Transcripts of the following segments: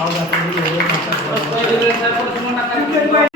ahora tengo que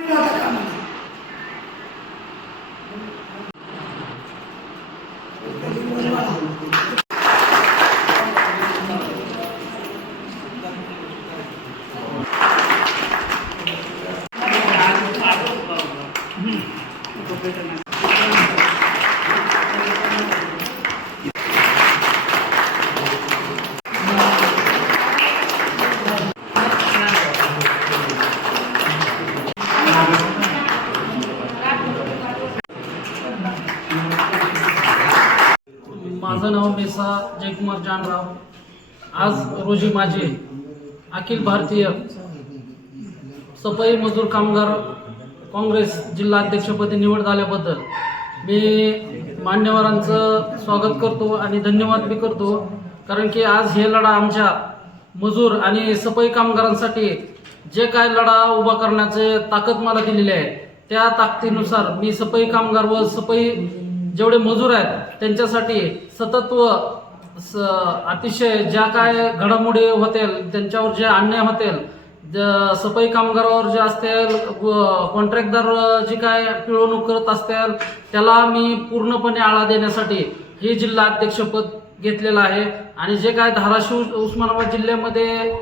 माझं नाव मेसा जयकुमार जानराव. आज रोजी माझे अखिल भारतीय सफाई मजूर कामगार काँग्रेस जिल्हा अध्यक्षपदी निवड झाल्याबद्दल मी मान्यवरांचं स्वागत करतो आणि धन्यवाद बी करतो. कारण की आज हे लढा आमच्या मजूर आणि सफाई कामगारांसाठी जे काय लढा उभा करण्याचे ताकद मला दिलेली आहे त्या ताकदीनुसार मी सफाई कामगार व सफाई जेवढे मजूर आहेत त्यांच्यासाठी सतत व स अतिशय ज्या काय घडामोडी होतील त्यांच्यावर जे अन्याय होतील ज- सफाई कामगारावर जे असतील कॉन्ट्रॅक्टदार जी काय पिळवणूक करत असतील त्याला मी पूर्णपणे आळा देण्यासाठी हे जिल्हा अध्यक्षपद घेतलेलं आहे. आणि जे काय धाराशिव उस्मानाबाद जिल्ह्यामध्ये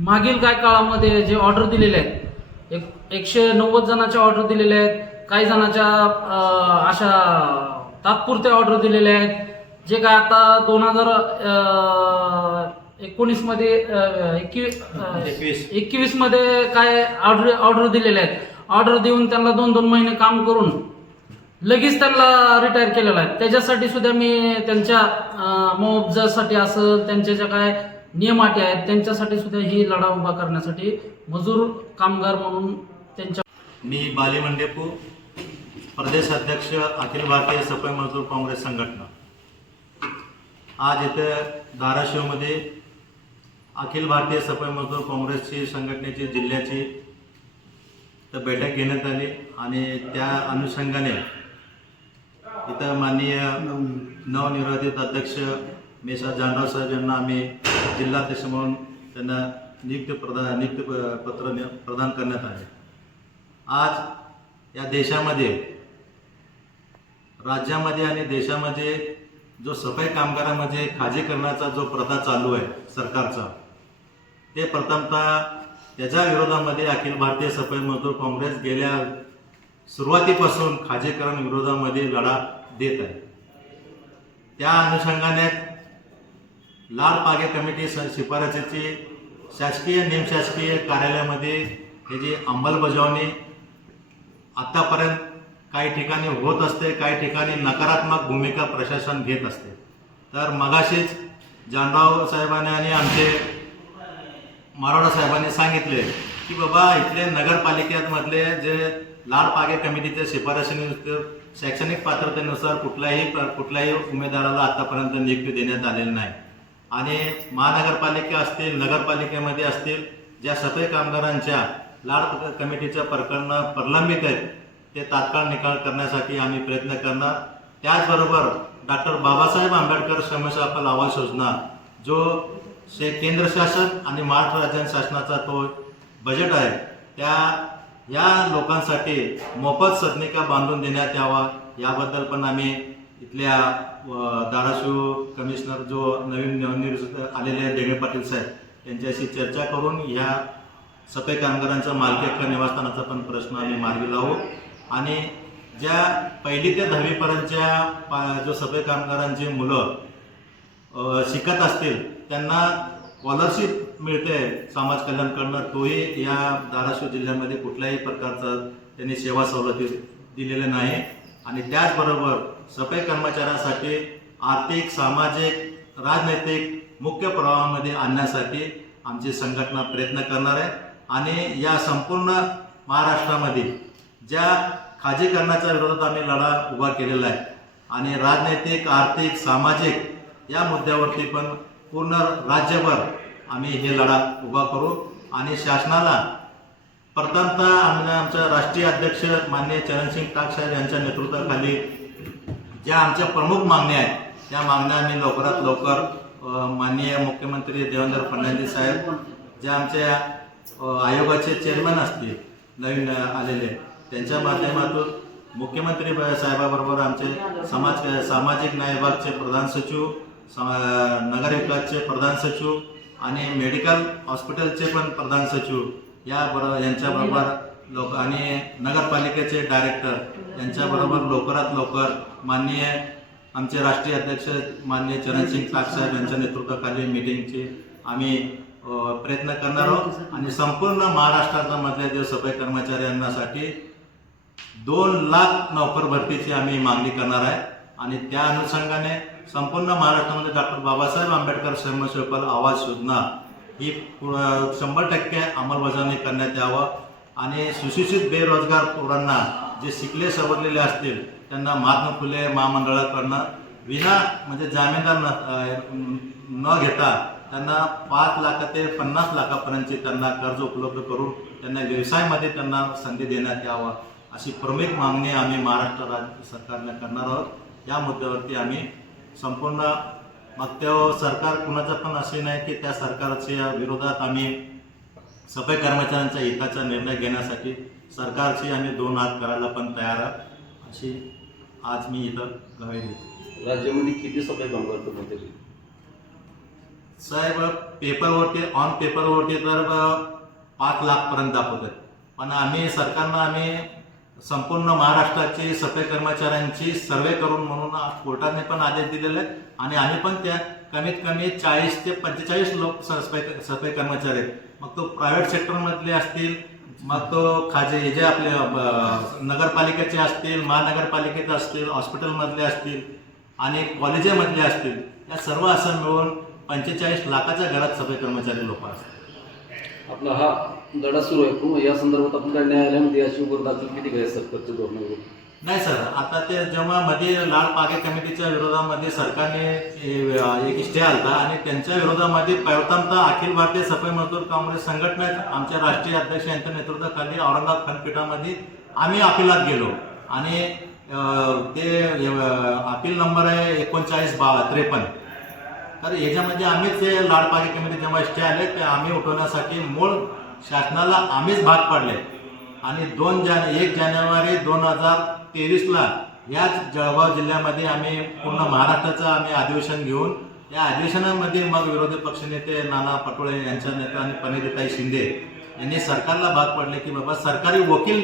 मागील काय काळामध्ये जे ऑर्डर दिलेले आहेत एक एकशे नव्वद जणांच्या ऑर्डर दिलेल्या आहेत काही जणांच्या अशा तात्पुरत्या ऑर्डर दिलेल्या आहेत जे काय आता दोन हजार एकोणीसमध्ये एकवीस. एकवीसमध्ये काय ऑर्डर ऑर्डर दिलेले आहेत. ऑर्डर देऊन त्यांना दोन दोन महिने काम करून लगेच त्यांना रिटायर केलेला आहे. त्याच्यासाठी सुद्धा मी त्यांच्या मुआवजासाठी असेल त्यांच्या ज्या काय नियम अटी आहेत त्यांच्यासाठी सुद्धा ही लढा उभा करण्यासाठी मजूर कामगार म्हणून त्यांच्या मी बाली मंडेपू प्रदेश अध्यक्ष अखिल भारतीय सफाई मजदूर काँग्रेस संघटना. आज इथं धाराशिवमध्ये अखिल भारतीय सफाई मजदूर काँग्रेसची संघटनेची जिल्ह्याची तर बैठक घेण्यात आली आणि त्या अनुषंगाने इथं माननीय नवनिर्वाचित अध्यक्ष मेसा जानराव साहेब यांना आम्ही जिल्हाध्यक्ष म्हणून त्यांना नियुक्ती प्रदान नियुक्ती प- पत्र प्रदान करण्यात आले. आज या देशामध्ये राज्यामध्ये आणि देशामध्ये जो सफाई कामगारामध्ये खाजेकरणाचा जो प्रथा चालू आहे सरकारचा ते प्रथमतः त्याच्या विरोधामध्ये अखिल भारतीय सफाई मजदूर काँग्रेस गेल्या सुरुवातीपासून खाजेकरण विरोधामध्ये लढा देत आहे. त्या अनुषंगाने लाल पागे कमिटी शिफारसीची शासकीय निमशासकीय कार्यालयामध्ये त्याची अंमलबजावणी आत्तापर्यंत काही ठिकाणी होत असते काही ठिकाणी नकारात्मक भूमिका प्रशासन घेत असते. तर मगाशीच जानराव साहेबांनी आणि आमचे मारोडा साहेबांनी सांगितले की बाबा इथले नगरपालिकेमधले जे लाल पागे कमिटीच्या शिफारशीनुसार शैक्षणिक पात्रतेनुसार कुठल्याही कुठल्याही उमेदवाराला आतापर्यंत नियुक्ती देण्यात आलेली नाही. आणि महानगरपालिका असतील नगरपालिकेमध्ये असतील ज्या सफाई कामगारांच्या लाड कमिटीच्या प्रकरणं प्रलंबित आहेत. ते तात्काळ निकाल करण्यासाठी आम्ही प्रयत्न करणार. त्याचबरोबर डॉक्टर बाबासाहेब आंबेडकर श्रमशापल आवास योजना जो शे केंद्र शासन आणि महाराष्ट्र राज्य शासनाचा तो बजेट आहे त्या या लोकांसाठी मोफत सदनिका बांधून देण्यात यावा याबद्दल पण आम्ही इथल्या धाराशिव कमिशनर जो नवीन नवनिर्वाचित आलेले आहेत पाटील साहेब त्यांच्याशी चर्चा करून ह्या सफाई कामगारांचा मालकी हक्क निवासस्थानाचा पण प्रश्न आम्ही मार्गी लावू. आणि ज्या पहिली ते दहावीपर्यंतच्या पा- जो सफाई कामगारांची मुलं शिकत असतील त्यांना स्कॉलरशिप मिळते समाज कल्याणकडनं तोही या धाराशिव जिल्ह्यामध्ये कुठल्याही प्रकारचा त्यांनी सेवा सवलती दिलेल्या नाही. आणि त्याचबरोबर सफाई कर्मचाऱ्यांसाठी आर्थिक सामाजिक राजनैतिक मुख्य प्रवाहामध्ये आणण्यासाठी आमची संघटना प्रयत्न करणार आहे. आणि या संपूर्ण महाराष्ट्रामध्ये ज्या खाजगीकरणाच्या विरोधात आम्ही लढा उभा केलेला आहे आणि राजनैतिक आर्थिक सामाजिक या मुद्द्यावरती पण पूर्ण राज्यभर आम्ही हे लढा उभा करू आणि शासनाला प्रथमतः आम्ही आमच्या राष्ट्रीय अध्यक्ष माननीय चरणसिंग टाकसाहेब यांच्या नेतृत्वाखाली ज्या आमच्या प्रमुख मागण्या आहेत त्या मागण्या आम्ही लवकरात लवकर माननीय मुख्यमंत्री देवेंद्र फडणवीस साहेब ज्या आमच्या आयोगाचे चेअरमन असतील नवीन आलेले. त्यांच्या माध्यमातून मुख्यमंत्री साहेबाबरोबर आमचे समाज सामाजिक न्याय विभागचे प्रधान सचिव समा नगर विकासचे प्रधान सचिव आणि मेडिकल हॉस्पिटलचे पण प्रधान सचिव या बरोबर यांच्याबरोबर लोक आणि नगरपालिकेचे डायरेक्टर यांच्याबरोबर लवकरात लवकर माननीय आमचे राष्ट्रीय अध्यक्ष माननीय चरणसिंग साहेब यांच्या नेतृत्वाखाली मीटिंगची आम्ही प्रयत्न करणार आहोत. आणि संपूर्ण महाराष्ट्रामधल्या जे सफाई कर्मचाऱ्यांसाठी दोन लाख नोकर भरतीची आम्ही मागणी करणार आहे. आणि त्या अनुषंगाने संपूर्ण महाराष्ट्रामध्ये डॉक्टर बाबासाहेब आंबेडकर स्वयंसेवकाल आवाज योजना ही शंभर टक्के अंमलबजावणी करण्यात यावं. आणि सुशिक्षित बेरोजगार पोरांना जे शिकले सवरलेले असतील त्यांना महात्मा फुले महामंडळाकडनं विना म्हणजे जामीनदार न घेता त्यांना पाच लाख ते पन्नास लाखापर्यंतचे त्यांना कर्ज उपलब्ध करून त्यांना व्यवसायामध्ये त्यांना संधी देण्यात यावा अशी प्रमुख मागणी आम्ही महाराष्ट्र राज्य सरकारने करणार आहोत. या मुद्द्यावरती आम्ही संपूर्ण मग त्या सरकार कुणाचं पण असे नाही की त्या सरकारच्या विरोधात आम्ही सफाई कर्मचाऱ्यांच्या हिताचा निर्णय घेण्यासाठी सरकारशी आम्ही दोन हात करायला पण तयार आहोत. अशी आज मी इथं गवाही देतो. राज्यामध्ये किती सफाई कामगार कर्मचारी साहेब पेपरवरती ऑन पेपरवरती तर पाच लाखपर्यंत दाखवतात. पण आम्ही सरकारनं आम्ही संपूर्ण महाराष्ट्राची सफाई कर्मचाऱ्यांची सर्वे करून म्हणून कोर्टाने पण आदेश दिलेले आहेत. आणि आम्ही पण त्या कमीत कमी चाळीस ते पंचेचाळीस लोक सफाई सफाई कर्मचारी आहेत. मग तो प्रायव्हेट सेक्टरमधले असतील मग तो खाजे हे जे आपले नगरपालिकेचे असतील महानगरपालिकेचे असतील हॉस्पिटलमधले असतील आणि कॉलेजेमधले असतील या सर्व असं मिळून पंचेचाळीस लाखाच्या घरात सफाई कर्मचारी लोक असतात. आपला हा लढा सुरू आहे. या संदर्भात आपण काय न्यायालयामध्ये याचिकेवर दाखल केली काय सरकारच्या धोरणावर? नाही सर आता ते जेव्हा मध्ये लाल पागे कमिटीच्या विरोधामध्ये सरकारने एक स्टे आलता आणि त्यांच्या विरोधामध्ये प्रथमतः अखिल भारतीय सफाई मजदूर काँग्रेस संघटनेत आमच्या राष्ट्रीय अध्यक्ष यांच्या नेतृत्वाखाली औरंगाबाद खंडपीठामध्ये आम्ही अपिलात गेलो. आणि ते अपील नंबर आहे एकोणचाळीस बा त्रेपन्न. तर याच्यामध्ये आम्हीच ते लाड जेव्हा स्टे आले ते आम्ही उठवण्यासाठी मूळ शासनाला आम्हीच भाग पाडले. आणि दोन जान एक जानेवारी दोन हजार तेवीसला याच जळगाव जिल्ह्यामध्ये आम्ही पूर्ण महाराष्ट्राचं आम्ही अधिवेशन घेऊन या अधिवेशनामध्ये मग विरोधी पक्षनेते नाना पटोळे यांच्या नेत्या आणि पनिरताई शिंदे यांनी सरकारला भाग पडले की बाबा सरकारी वकील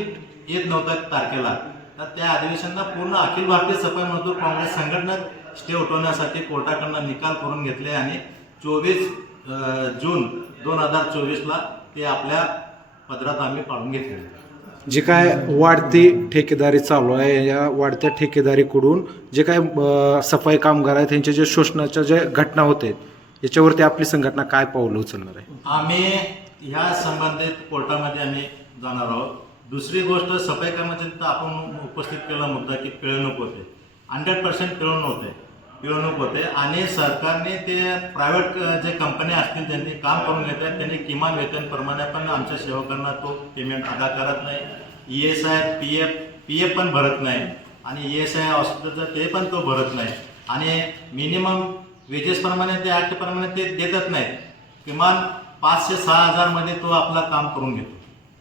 येत नव्हता तारखेला. तर त्या अधिवेशनाला पूर्ण अखिल भारतीय सफाई मजदूर काँग्रेस संघटना स्टे उठवण्यासाठी कोर्टाकडनं निकाल करून घेतले आणि चोवीस जून दोन हजार चोवीसला ते आपल्या पदरात आम्ही पाडून घेतले. जे काय वाढती ठेकेदारी चालू आहे या वाढत्या ठेकेदारीकडून जे काय सफाई कामगार आहेत त्यांच्या जे शोषणाच्या ज्या घटना होत आहेत याच्यावरती आपली संघटना काय पावलं उचलणार आहे? आम्ही ह्या संबंधित कोर्टामध्ये आम्ही जाणार आहोत. दुसरी गोष्ट सफाई तर आपण उपस्थित केला मुद्दा की पिळवणूक होते. हंड्रेड पर्सेंट पिळवणूक होते पिळवणूक होते आणि सरकारने ते प्रायव्हेट जे कंपन्या असतील त्यांनी काम करून घेतात त्यांनी किमान वेतन प्रमाणे पण आमच्या सेवकांना तो पेमेंट अदा करत नाही. E S I P F P F पण भरत नाही. आणि ई एस आय हॉस्पिटलचं ते पण तो भरत नाही. आणि मिनिमम वेजेसप्रमाणे ते ॲक्टप्रमाणे ते देतच नाहीत. किमान पाच ते सहा हजारमध्ये तो आपला काम करून घेतो.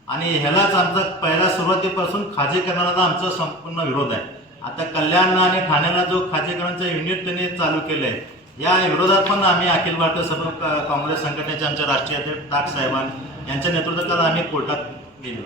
आणि ह्यालाच आमचा पहिल्या सुरुवातीपासून खाजेकरणाला आमचा संपूर्ण विरोध आहे. आता कल्याण आणि ठाण्याला जो खाजेकरांचं युनिट त्यांनी चालू केलं आहे या विरोधात पण आम्ही अखिल भारतीय सर्व काँग्रेस संघटनेचे आमच्या राष्ट्रीय अध्यक्ष टाक साहेबां यांच्या नेतृत्वात आम्ही कोर्टात गेलो.